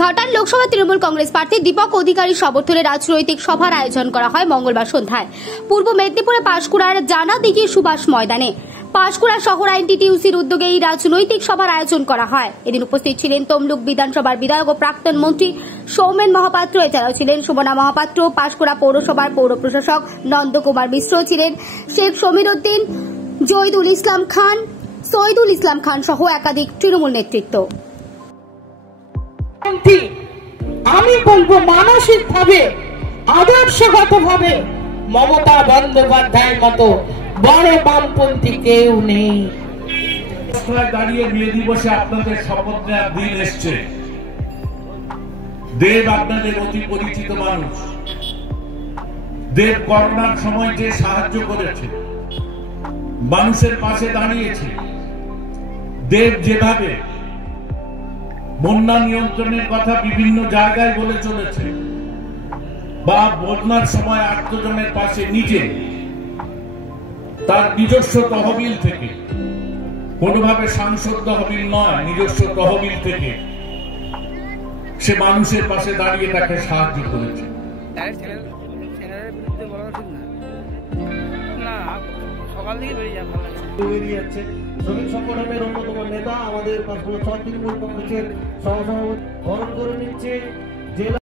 ঘাটাল লোকসভা তৃণমূল কংগ্রেস প্রার্থী দীপক অধিকারী সমর্থনে রাজনৈতিক সভার আয়োজন করা হয় মঙ্গলবার সন্ধ্যায় পূর্ব মেদিনীপুরে পাঁশকুড়ার জানাদিঘি সুভাষ ময়দানে। পাঁশকুড়া শহর আইনটিটিউসির উদ্যোগে এই রাজনৈতিক সভার আয়োজন করা হয়। এদিন উপস্থিত ছিলেন তমলুক বিধানসভার বিধায়ক ও প্রাক্তন মন্ত্রী সৌমেন মহাপাত্র, এছাড়াও ছিলেন সুমনা মহাপাত্র, পাঁশকুড়া পৌরসভার পৌর প্রশাসক নন্দকুমার মিশ্র, ছিলেন শেখ সমীর উদ্দিন, জহিদুল ইসলাম খান, সৈদুল ইসলাম খান সহ একাধিক তৃণমূল নেতৃত্ব। আমি বলবো মানসিকভাবে আদর্শগতভাবে মমতা বন্দ্যোপাধ্যায়ের মতো বড় বামপন্থী কেউ নেই। দাঁড়িয়ে বিয়ে দিবসে আপনাদের শপথ নেওয়ার দিন এসছে। দেব আপনাদের অতি পরিচিত মানুষ। দেব করোনার সময় যে সাহায্য করেছে, মানুষের পাশে দাঁড়িয়েছে, দেব যেভাবে বন্যা নিয়ন্ত্রণের কথা বিভিন্ন জায়গায় বলে চলেছে, বা বন্যার সময় আত্মজনের পাশে নিজে তার নিজস্ব তহবিল থেকে, কোনোভাবে সাংসদ তহবিল নয়, নিজস্ব তহবিল থেকে সে মানুষের পাশে দাঁড়িয়ে তাকে সাহায্য করেছে। শ্রমিক সংগঠনের অন্যতম নেতা আমাদের তৃণমূল কংগ্রেসের সহসভাপতি বরণ করে নিচ্ছে।